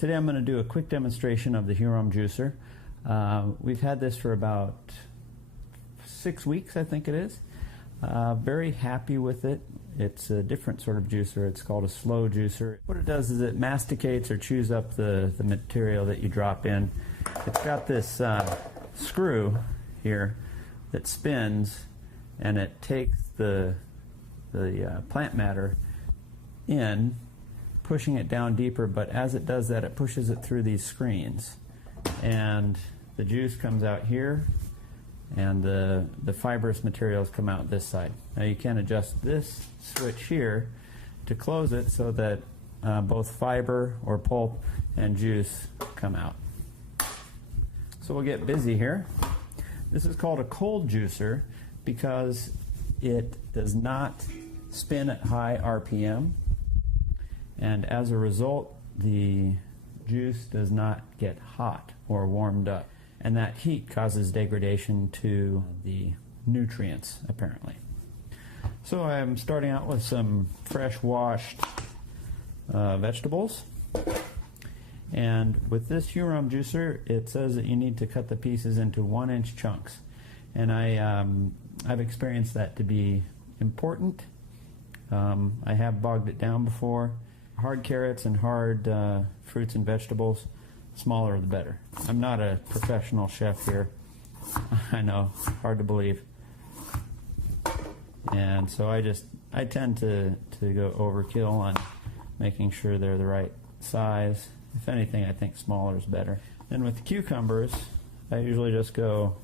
Today I'm going to do a quick demonstration of the Hurom Juicer. We've had this for about 6 weeks, I think it is. Very happy with it. It's a different sort of juicer. It's called a slow juicer. What it does is it masticates or chews up the material that you drop in. It's got this screw here that spins, and it takes the plant matter in, pushing it down deeper, but as it does that, it pushes it through these screens, and the juice comes out here, and the fibrous materials come out this side. Now you can adjust this switch here to close it so that both fiber or pulp and juice come out. So we'll get busy here. This is called a cold juicer because it does not spin at high RPM, and as a result the juice does not get hot or warmed up, and that heat causes degradation to the nutrients apparently. So I'm starting out with some fresh washed vegetables, and with this Hurom juicer it says that you need to cut the pieces into 1-inch chunks, and I've experienced that to be important. I have bogged it down before. Hard carrots and hard fruits and vegetables, smaller the better. I'm not a professional chef here. I know, hard to believe. And so I tend to go overkill on making sure they're the right size. If anything, I think smaller is better. And with cucumbers, I usually just go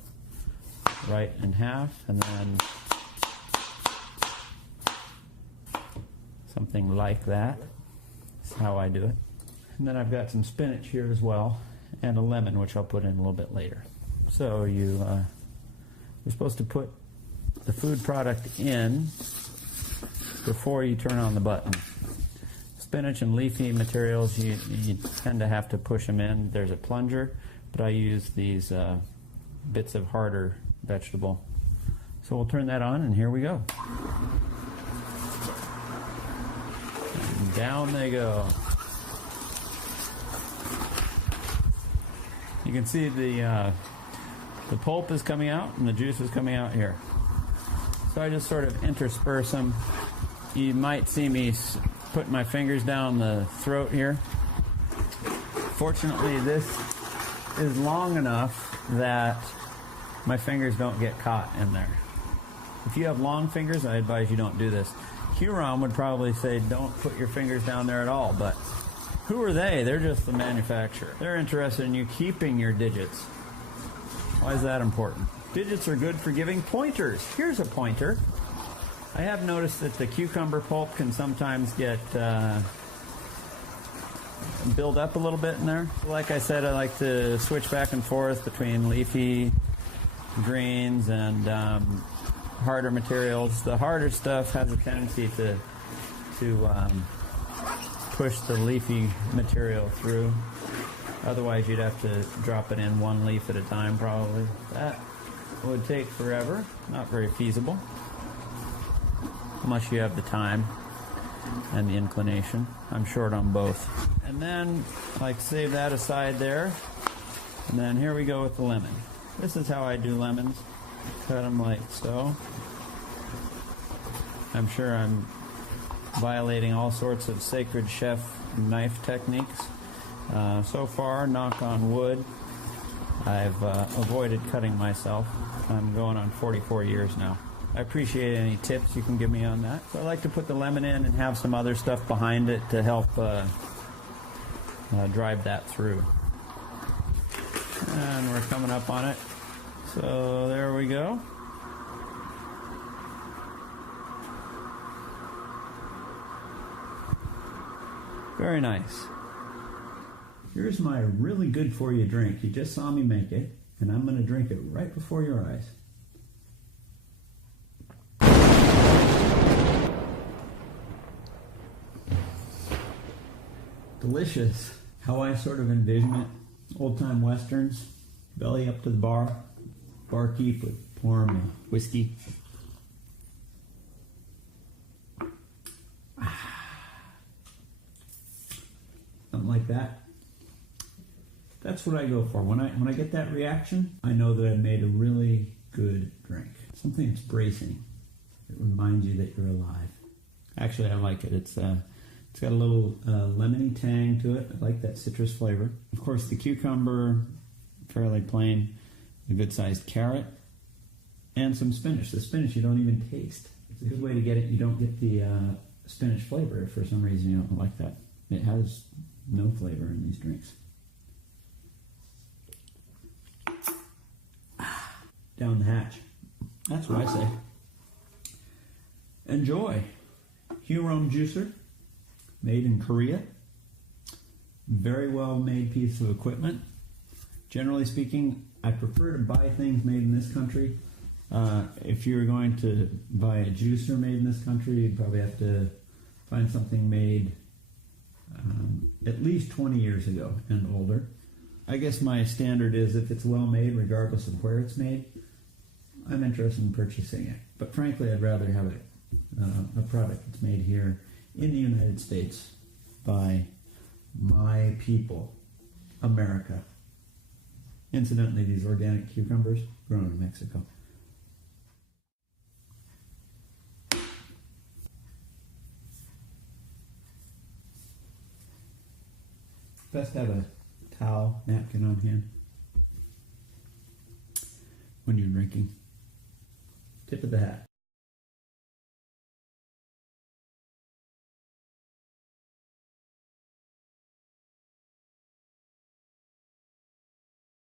right in half, and then something like that. That's how I do it. And then I've got some spinach here as well, and a lemon, which I'll put in a little bit later. So you're supposed to put the food product in before you turn on the button. Spinach and leafy materials, you tend to have to push them in. There's a plunger, but I use these bits of harder vegetable. So we'll turn that on, and here we go. And down they go. You can see the pulp is coming out and the juice is coming out here. So I just sort of intersperse them. You might see me put my fingers down the throat here. Fortunately, this is long enough that my fingers don't get caught in there. If you have long fingers, I advise you don't do this. Hurom would probably say don't put your fingers down there at all, but who are they? They're just the manufacturer. They're interested in you keeping your digits. Why is that important? Digits are good for giving pointers. Here's a pointer. I have noticed that the cucumber pulp can sometimes get build up a little bit in there. Like I said, I like to switch back and forth between leafy greens and harder materials. The harder stuff has a tendency to push the leafy material through. Otherwise you'd have to drop it in one leaf at a time probably. That would take forever, not very feasible, unless you have the time and the inclination. I'm short on both. And then like save that aside there, and then here we go with the lemon. This is how I do lemons. Cut them like so. I'm sure I'm violating all sorts of sacred chef knife techniques. So far, knock on wood, I've avoided cutting myself. I'm going on 44 years now. I appreciate any tips you can give me on that. So I like to put the lemon in and have some other stuff behind it to help drive that through. And we're coming up on it. So there we go. Very nice. Here's my really good for you drink. You just saw me make it, and I'm going to drink it right before your eyes. Delicious. How I sort of envision it. Old-time westerns, belly up to the bar, barkeep would pour me whiskey. Something like that. That's what I go for. When I get that reaction, I know that I've made a really good drink. Something that's bracing. It reminds you that you're alive. Actually, I like it. It's got a little lemony tang to it. I like that citrus flavor. Of course, the cucumber, fairly plain. A good-sized carrot, and some spinach. The spinach you don't even taste. It's a good way to get it. You don't get the spinach flavor if for some reason you don't like that. It has no flavor in these drinks. Down the hatch. That's what I say. Enjoy. Hurom Juicer, made in Korea. Very well made piece of equipment. Generally speaking, I prefer to buy things made in this country. If you're going to buy a juicer made in this country, you'd probably have to find something made at least 20 years ago and older. I guess my standard is if it's well made, regardless of where it's made, I'm interested in purchasing it. But frankly, I'd rather have a product that's made here in the United States by my people, America. Incidentally, these organic cucumbers grown in Mexico. Best to have a towel, napkin on hand when you're drinking. Tip of the hat.